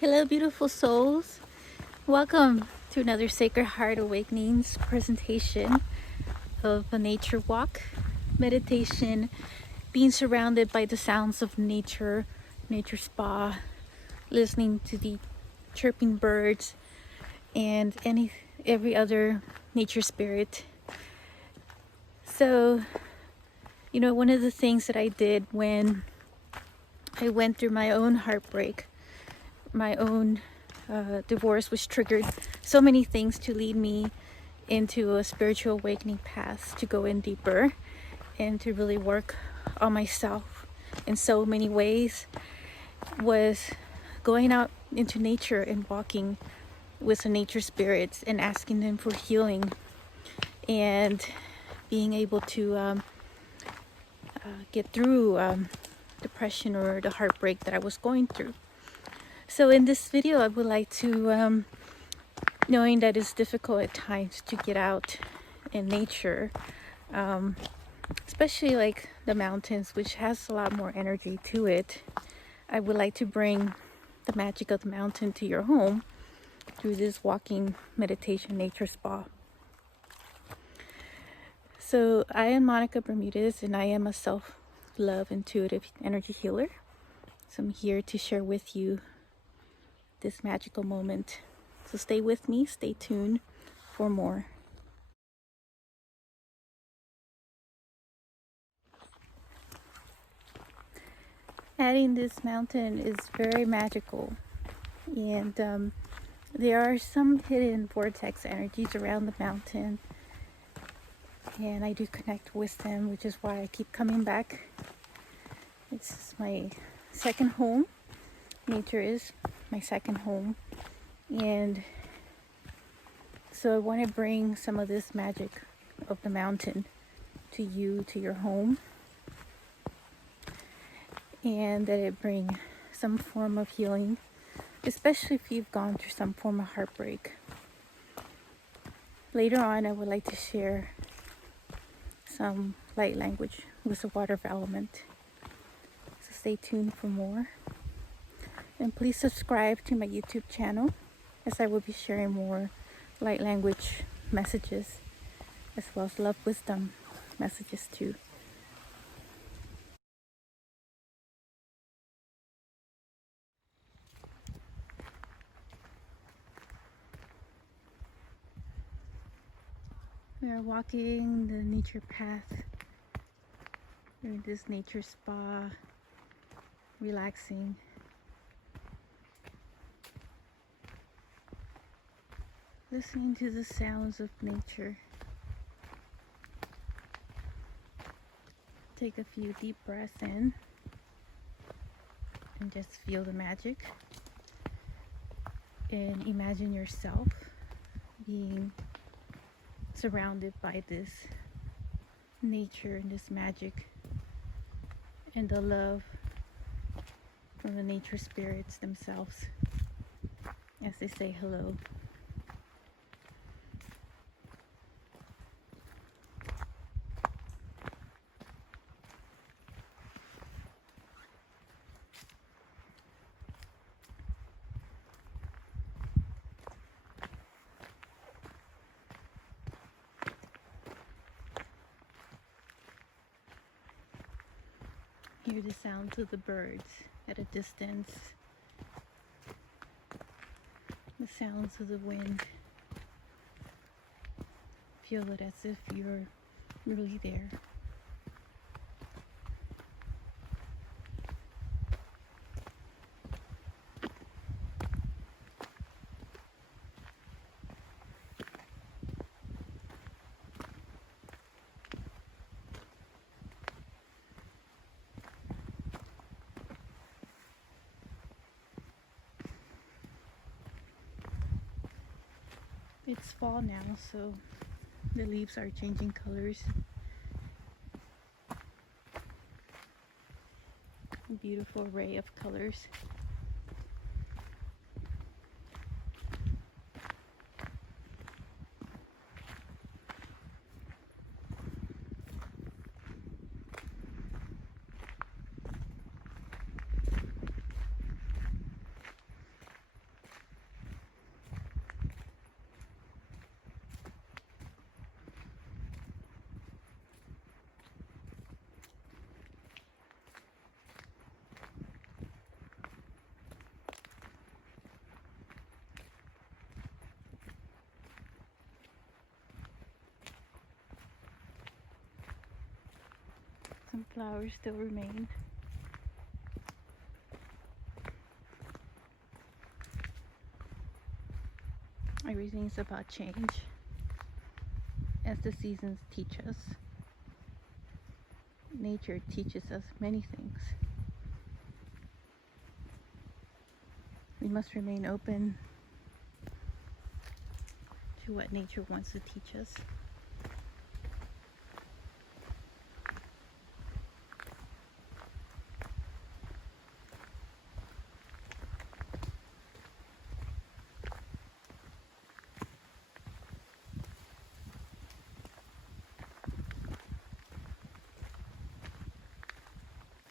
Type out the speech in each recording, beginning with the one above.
Hello, beautiful souls. Welcome to another Sacred Heart Awakenings presentation of a nature walk, meditation, being surrounded by the sounds of nature, nature spa, listening to the chirping birds, and every other nature spirit. So, one of the things that I did when I went through my own heartbreak, my own divorce, which triggered so many things to lead me into a spiritual awakening path, to go in deeper and to really work on myself in so many ways, was going out into nature and walking with the nature spirits and asking them for healing and being able to get through depression or the heartbreak that I was going through. So in this video, I would like to, knowing that it's difficult at times to get out in nature, especially like the mountains, which has a lot more energy to it, I would like to bring the magic of the mountain to your home through this walking meditation nature spa. So I am Monica Bermudez, and I am a self-love intuitive energy healer. So I'm here to share with you this magical moment. So stay with me, stay tuned for more. Adding this mountain is very magical, and there are some hidden vortex energies around the mountain, and I do connect with them, which is why I keep coming back. This is my second home. Nature is my second home, and so I want to bring some of this magic of the mountain to you, to your home, and that it bring some form of healing, especially if you've gone through some form of heartbreak. Later on, I would like to share some light language with the water element. So stay tuned for more. And please subscribe to my YouTube channel, as I will be sharing more light language messages, as well as love wisdom messages too. We are walking the nature path through this nature spa, relaxing. Listening to the sounds of nature. Take a few deep breaths in and just feel the magic. And imagine yourself being surrounded by this nature and this magic and the love from the nature spirits themselves as they say hello. Hear the sounds of the birds at a distance, the sounds of the wind. Feel it as if you're really there. It's fall now, so the leaves are changing colors. A beautiful array of colors. Some flowers still remain. Everything is about change, as the seasons teach us. Nature teaches us many things. We must remain open to what nature wants to teach us.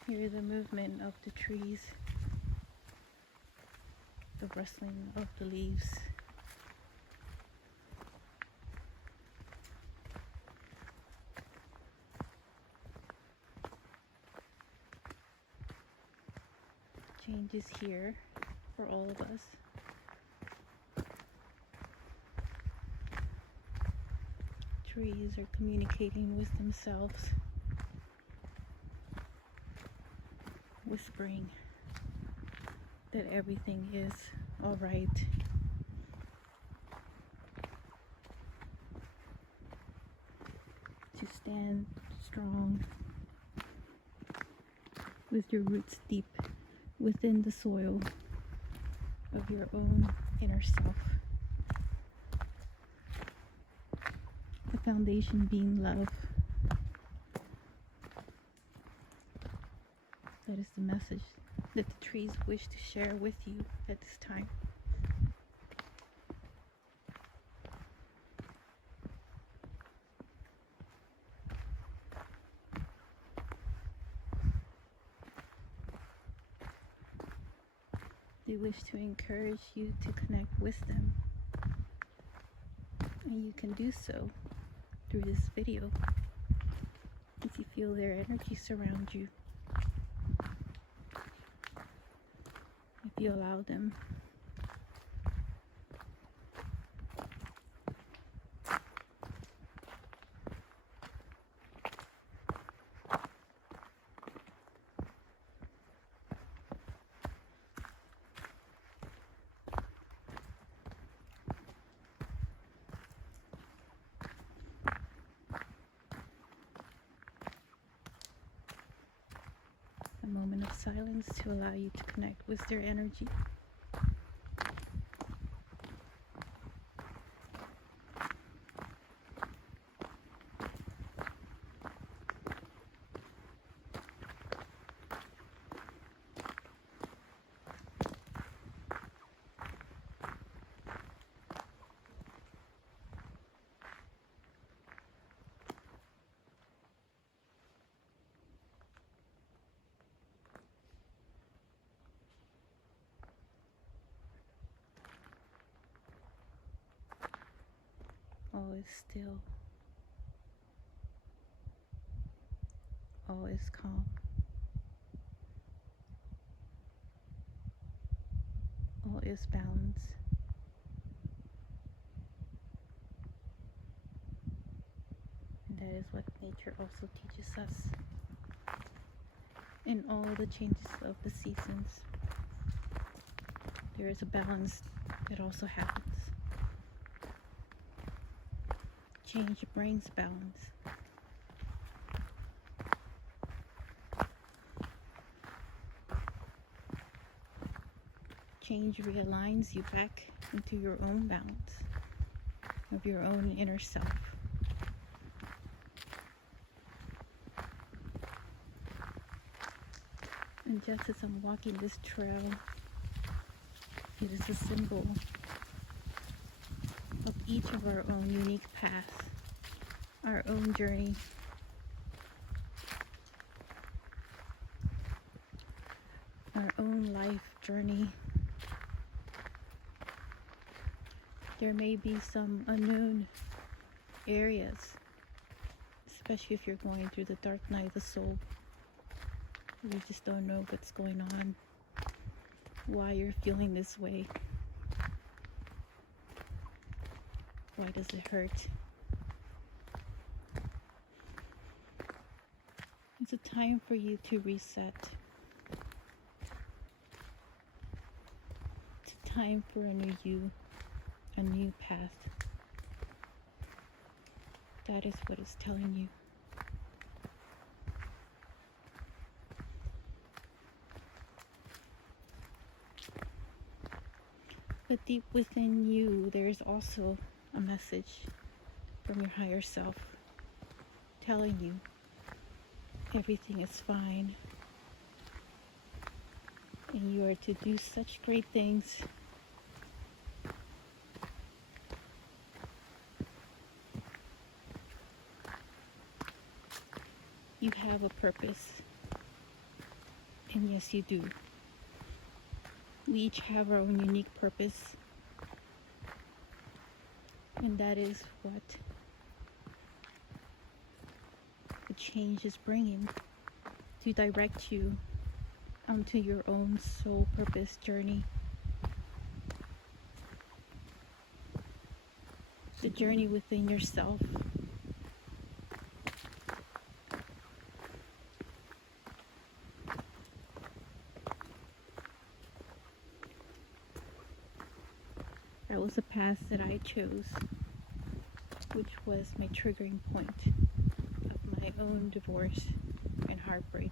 Hear the movement of the trees, the rustling of the leaves. Change is here for all of us. Trees are communicating with themselves, whispering that everything is all right. To stand strong with your roots deep within the soil of your own inner self. The foundation being love. That is the message that the trees wish to share with you at this time. They wish to encourage you to connect with them. And you can do so through this video if you feel their energy surround you. If you allow them. A moment of silence to allow you to connect with their energy. All is still. All is calm. All is balance. And that is what nature also teaches us in all the changes of the seasons. There is a balance that also happens. Change brings balance. Change realigns you back into your own balance of your own inner self. And just as I'm walking this trail, it is a symbol of each of our own unique paths, our own journey. Our own life journey. There may be some unknown areas, especially if you're going through the dark night of the soul. You just don't know what's going on, why you're feeling this way. Why does it hurt? It's a time for you to reset. It's a time for a new you, a new path. That is what it's telling you. But deep within you, there is also a message from your higher self telling you everything is fine and you are to do such great things. You have a purpose, and yes, you do. We each have our own unique purpose, and that is what the change is bringing, to direct you onto your own soul purpose journey. The journey within yourself. That was a path that I chose, which was my triggering point of my own divorce and heartbreak.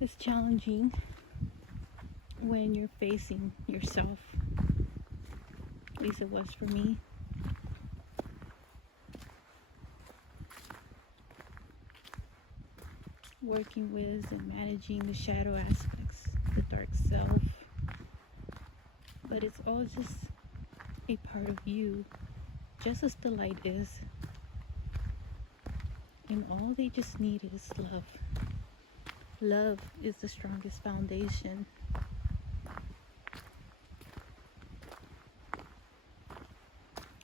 It's challenging when you're facing yourself. At least it was for me. Working with and managing the shadow aspects, the dark self. But it's all just a part of you, just as the light is. And all they just need is love. Love is the strongest foundation.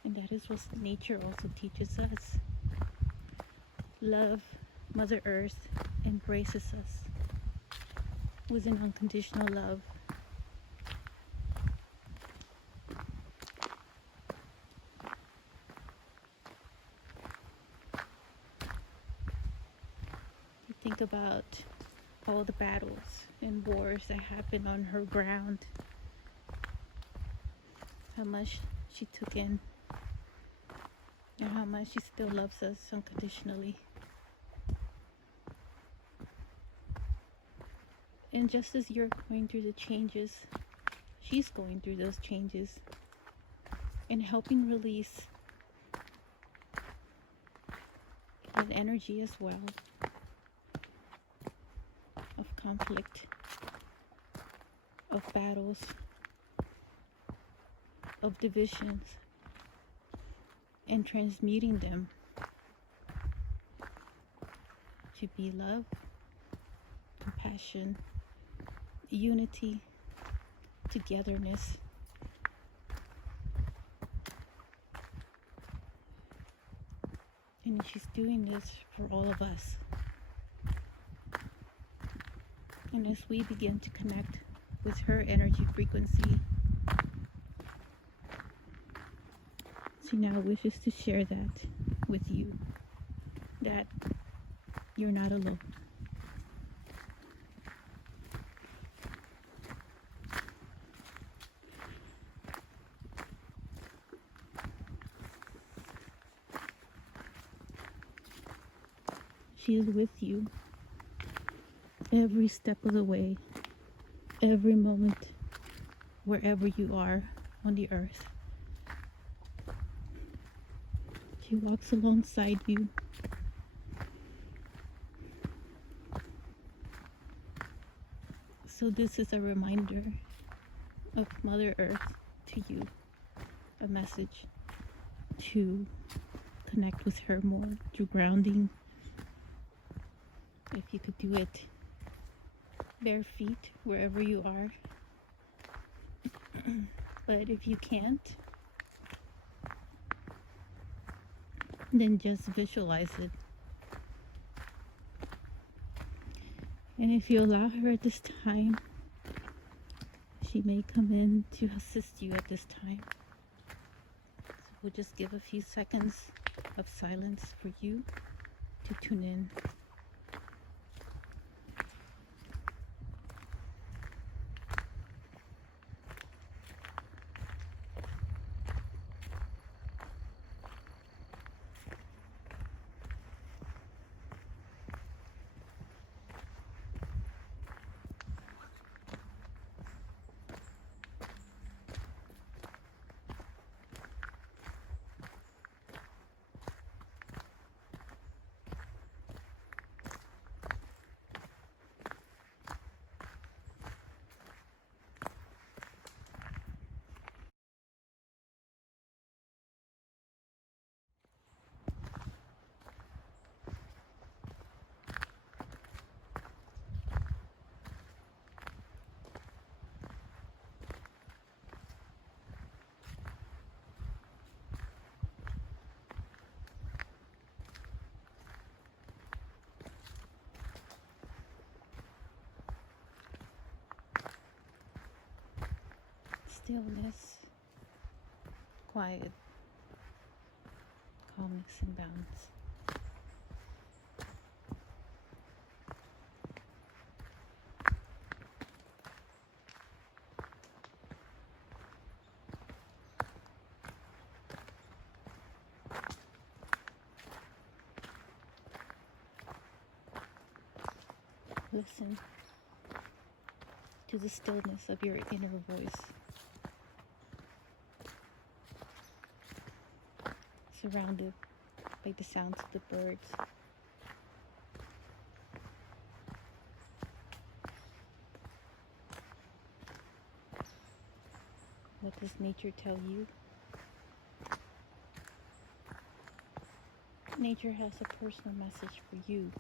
And that is what nature also teaches us. Love, Mother Earth embraces us with an unconditional love. You think about all the battles and wars that happened on her ground, how much she took in, and how much she still loves us unconditionally. And just as you're going through the changes, she's going through those changes and helping release with energy as well of conflict, of battles, of divisions, and transmuting them to be love, compassion, unity, togetherness. And she's doing this for all of us. And as we begin to connect with her energy frequency, she now wishes to share that with you, that you're not alone. She is with you every step of the way, every moment, wherever you are on the earth. She walks alongside you. So this is a reminder of Mother Earth to you, a message to connect with her more through grounding. If you could do it bare feet wherever you are. But if you can't, then just visualize it. And if you allow her at this time, she may come in to assist you at this time. So we'll just give a few seconds of silence for you to tune in. Stillness, quiet, calmness, and balance. Listen to the stillness of your inner voice, surrounded by the sounds of the birds. What does nature tell you? Nature has a personal message for you.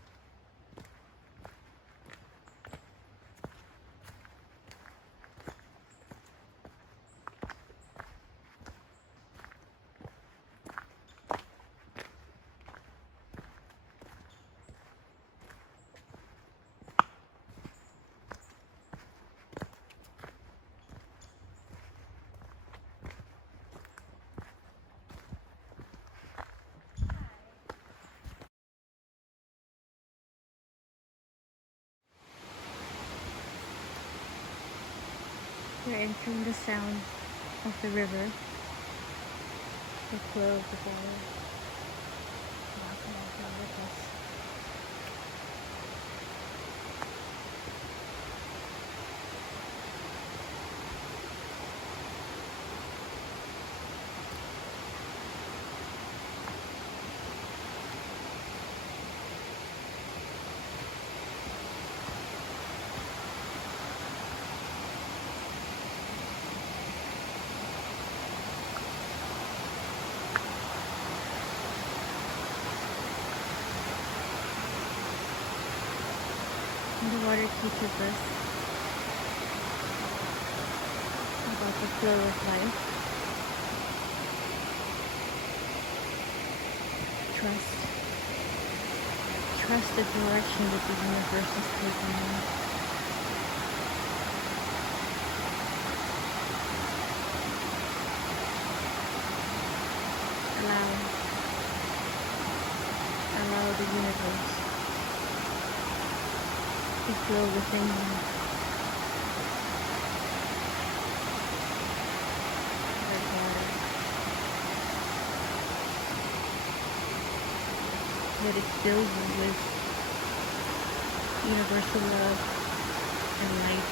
You're entering the sound of the river, the flow of the water. Walk along with us. And the water teaches us about the flow of life. Trust the direction that the universe is taking you. Allow the universe to flow within you. Like water. Let it fill you with universal love and light.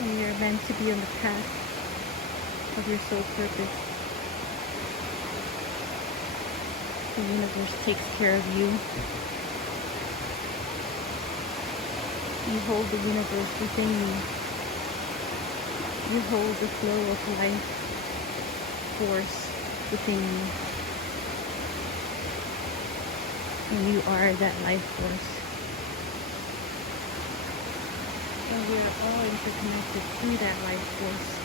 And you're meant to be on the path of your soul purpose. The universe takes care of you. You hold the universe within you. You hold the flow of life force within you. And you are that life force. And we are all interconnected through that life force.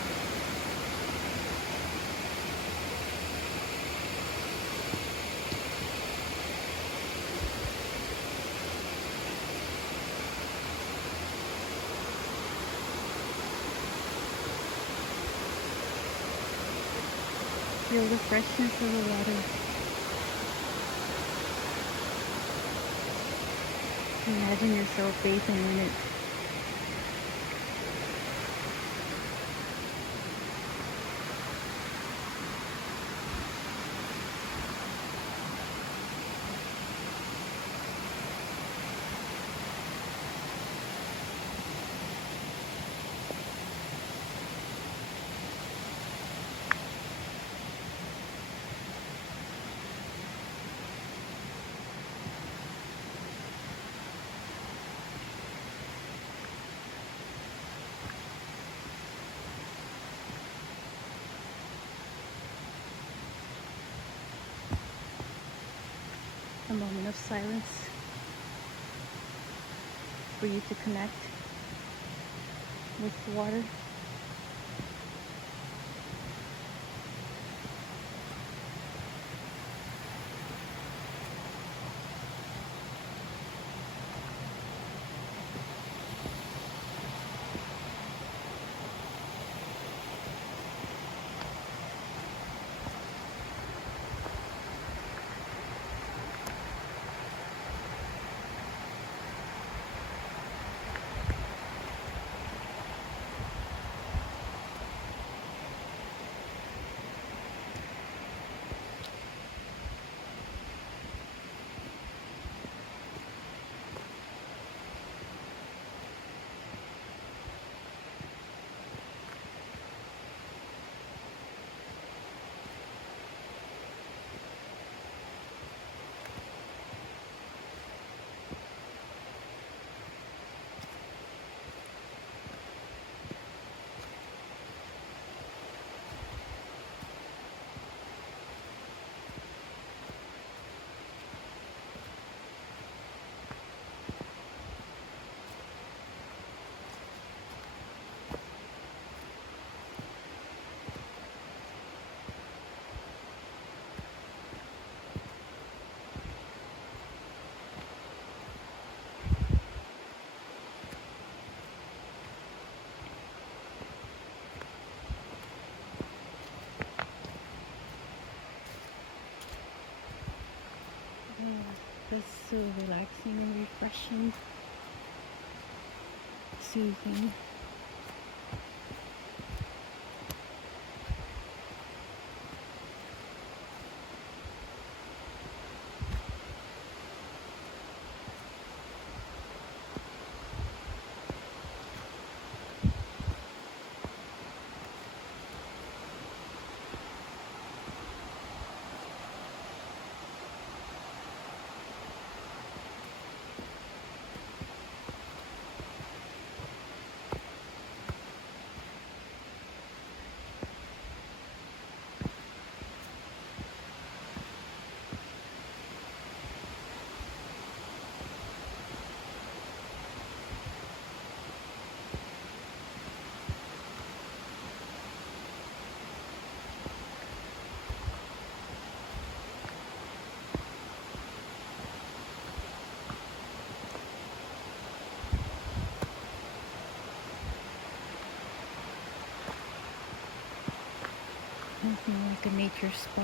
Feel the freshness of the water. Imagine yourself bathing in it. A moment of silence for you to connect with the water. That's so relaxing and refreshing, soothing. Nothing like a nature spa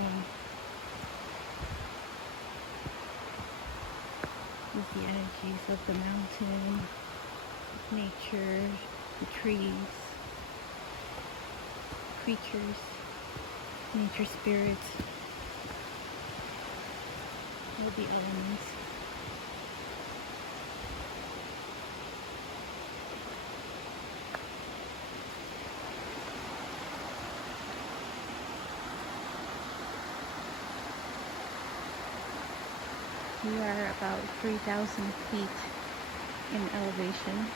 with the energies of the mountain, nature, the trees, creatures, nature spirits, all the elements. We are about 3,000 feet in elevation.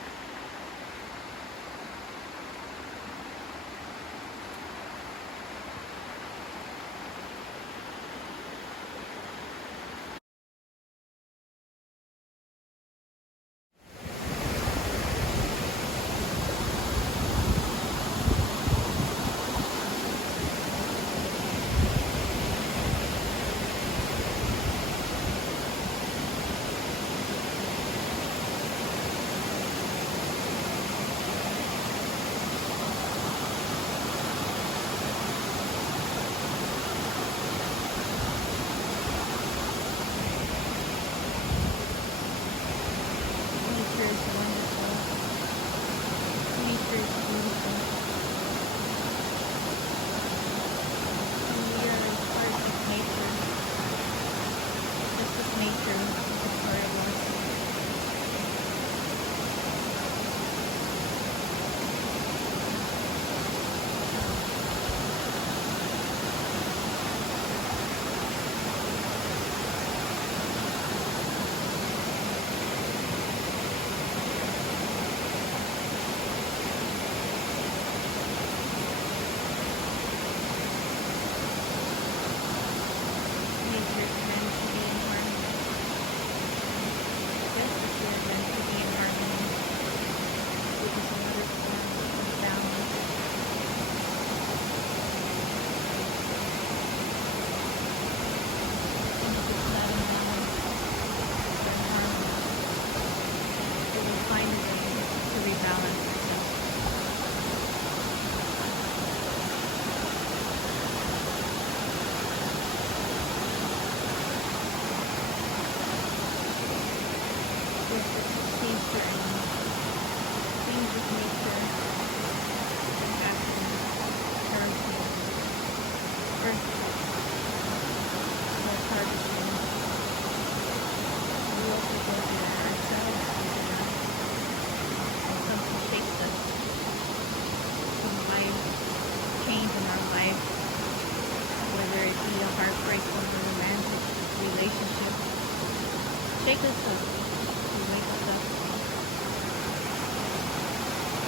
wake us up. To wake us up.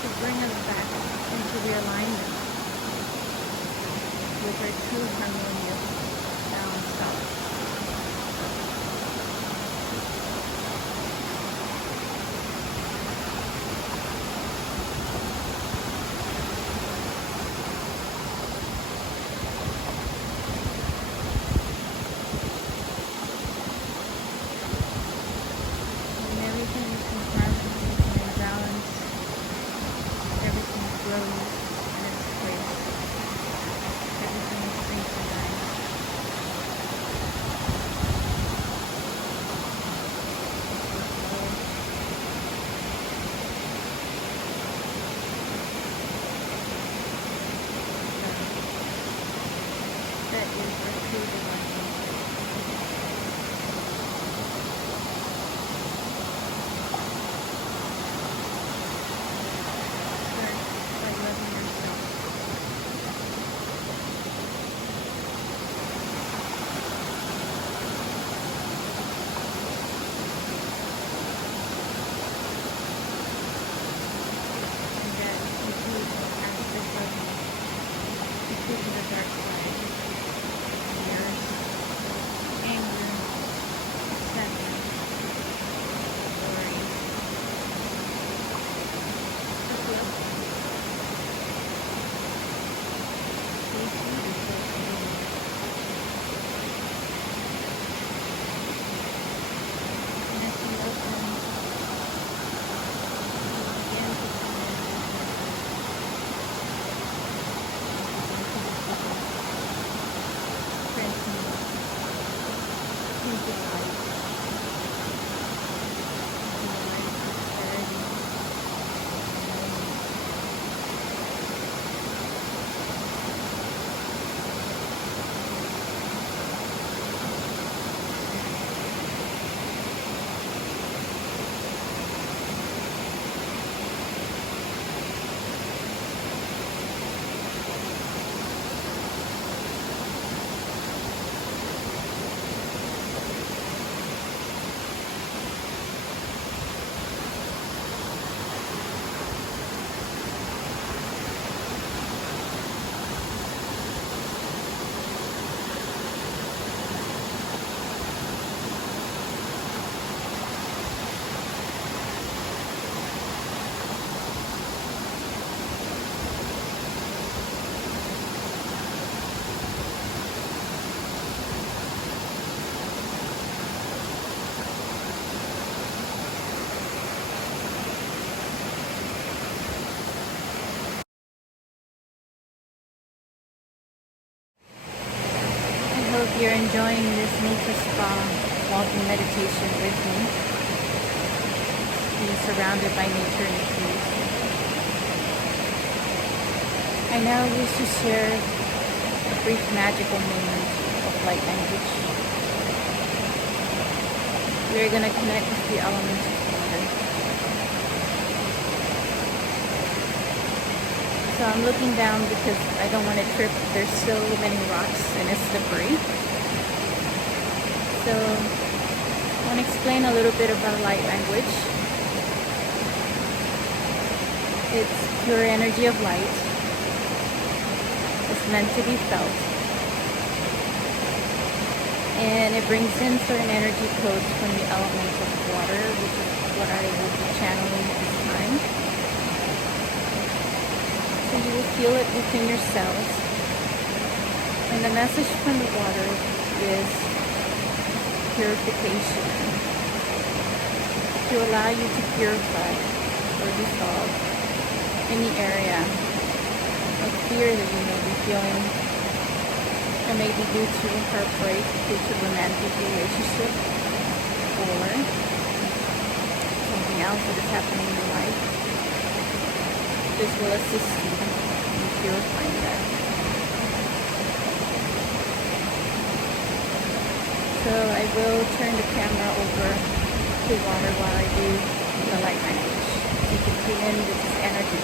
To bring us back into realignment with our true harmonious balanced self. When everything is in harmony and in balance, everything flows in its place. Everything is synchronized. That is our true divine nature. Start by loving yourself. And that includes aspects of you, including the dark side, fears, anger, sadness, worry, self-love. Stay true to self-love. And as you love them, you begin to come in transcend into light, prosperity, I hope you're enjoying this nature spa walking meditation with me, being surrounded by nature and trees. I now wish to share a brief magical moment of light language. We are going to connect with the element of water. So I'm looking down because I don't want to trip. There's so many rocks and it's slippery. So I want to explain a little bit about light language. It's pure energy of light. It's meant to be felt. And it brings in certain energy codes from the element of water, which is what I will be channeling this time. So you will feel it within your cells. And the message from the water is purification. To allow you to purify or dissolve any area of fear that you may be feeling, or maybe due to heartbreak, due to romantic relationship, or something else that is happening in your life. This will assist you in purifying that. So I will turn the camera over to water while I do the light language. You can feel in this is energy.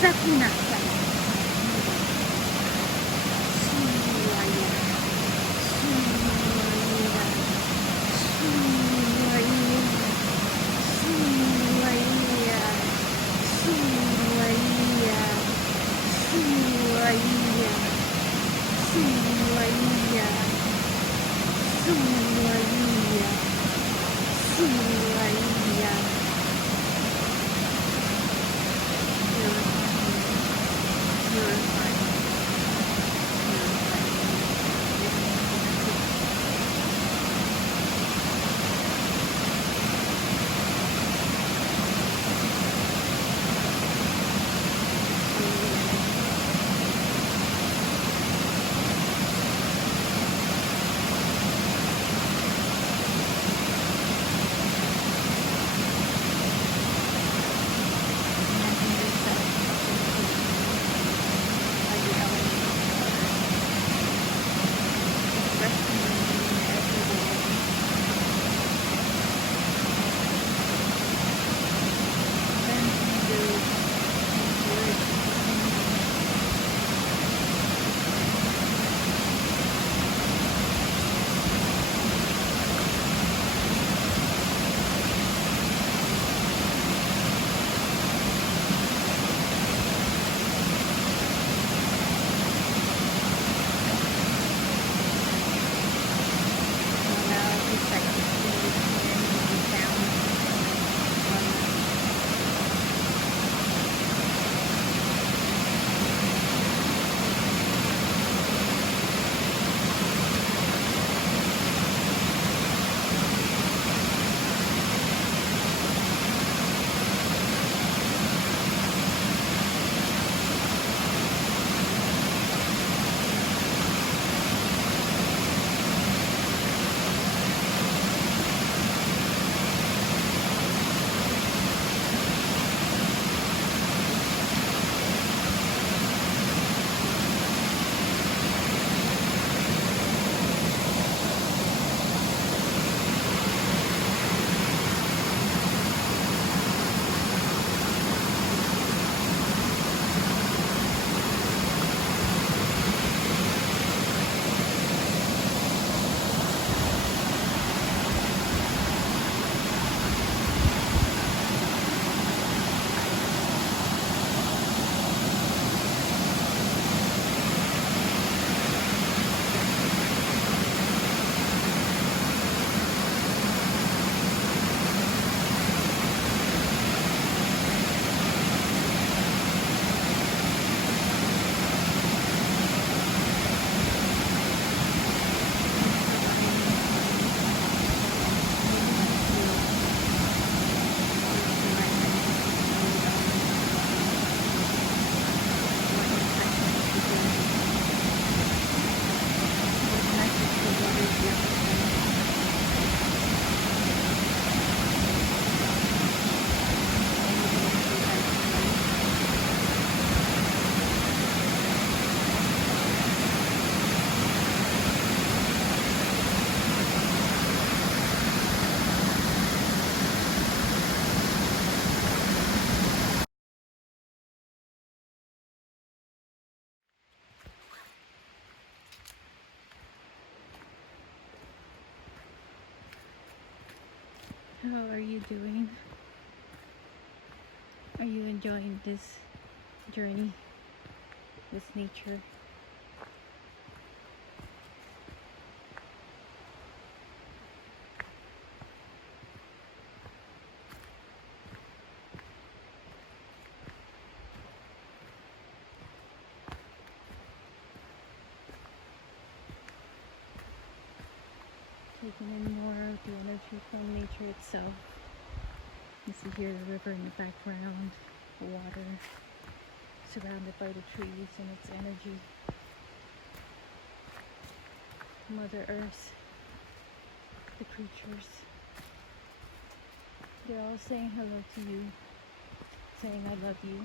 Sakinasa. How are you doing? Are you enjoying this journey with nature? Taking in more of the energy from nature itself. You see here the river in the background, the water surrounded by the trees and its energy. Mother Earth, the creatures, they're all saying hello to you, saying I love you.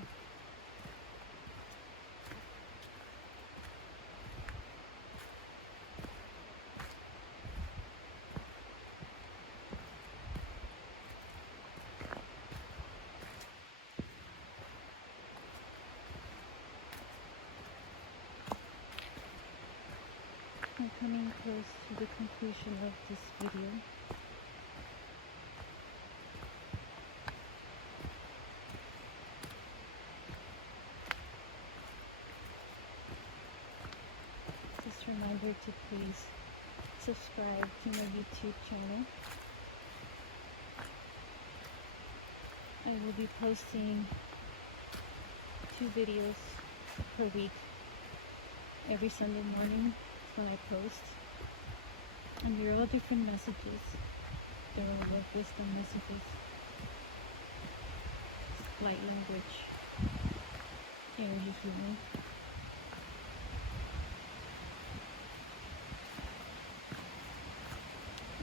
I'm coming close to the conclusion of this video. Just a reminder to please subscribe to my YouTube channel. I will be posting 2 videos per week. Every Sunday morning when I post. And they're all different messages. They're all love wisdom messages. Light language. Energy healing.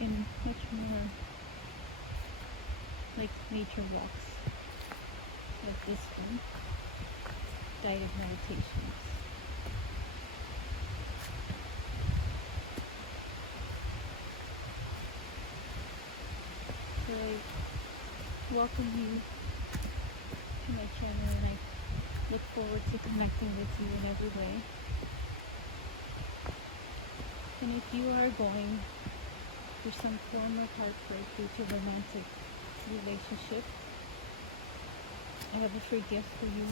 And much more like nature walks. Like this one. Guided meditations. So I welcome you to my channel, and I look forward to connecting with you in every way. And if you are going through some form of heartbreak due to romantic relationship, I have a free gift for you.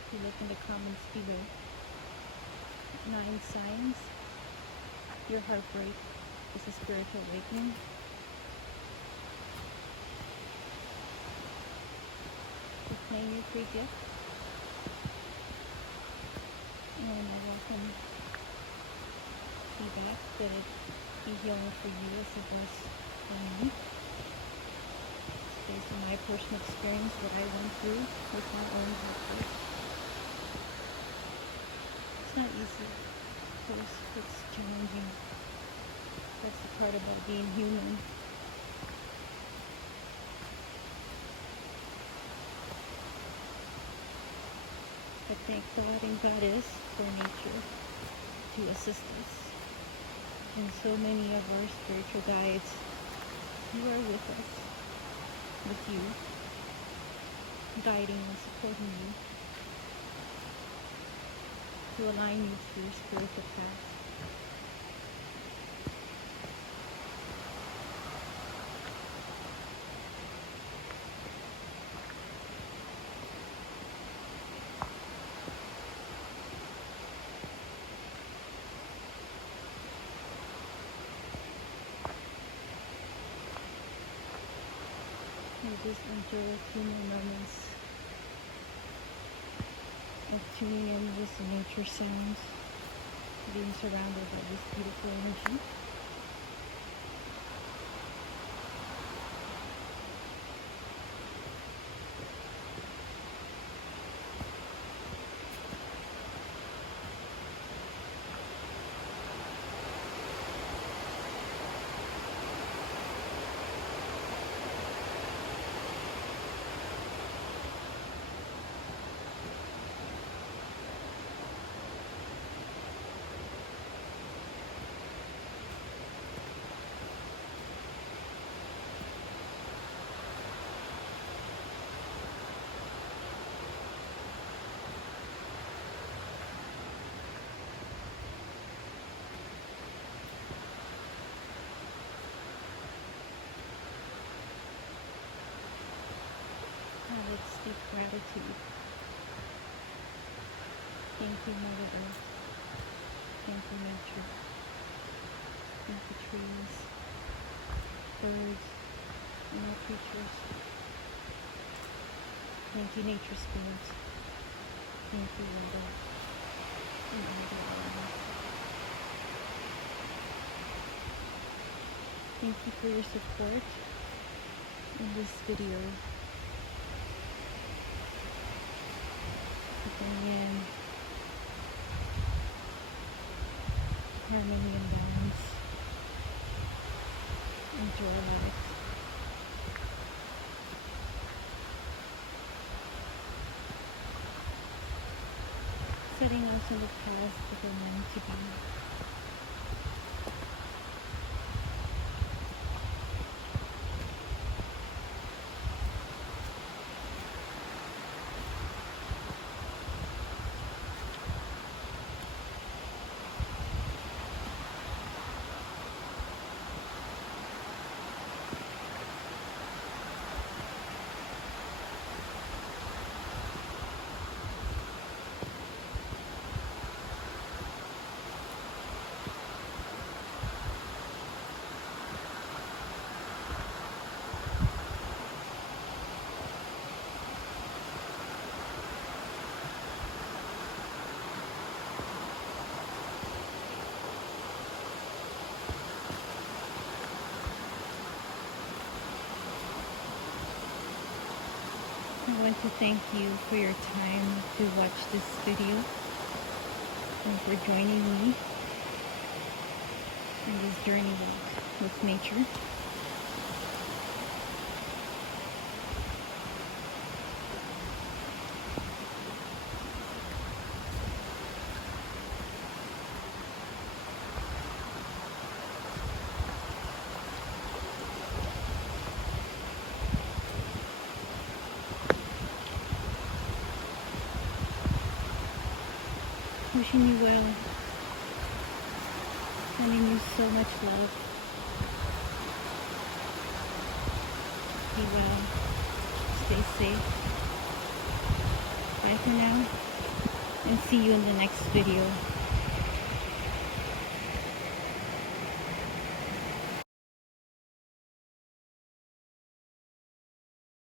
If you look in the comments below, 9 signs your heartbreak is a spiritual awakening. Claim your free gift, and I welcome feedback that it be healing for you as it was for me. Based on my personal experience, what I went through with my own heartbreak. It's not easy, of course, it's challenging. That's the part about being human. I thank God and Goddess for nature to assist us. And so many of our spiritual guides, you are with us, with you, guiding and supporting you to align you to your spiritual path. Just enjoy a few more moments of tuning in with the nature sounds, being surrounded by this beautiful energy. Let's speak gratitude. Thank you, Mother Earth. Thank you, nature. Thank you, trees, birds, and all creatures. Thank you, nature spirits. Thank you, Mother. And all the elements. Thank you for your support in this video. Bring in harmony and balance and joy life. Setting us on the path that we're meant to be. I want to thank you for your time to watch this video and for joining me in this journey with nature. Wishing you well, sending you so much love. Be well, stay safe. Bye for now, and see you in the next video.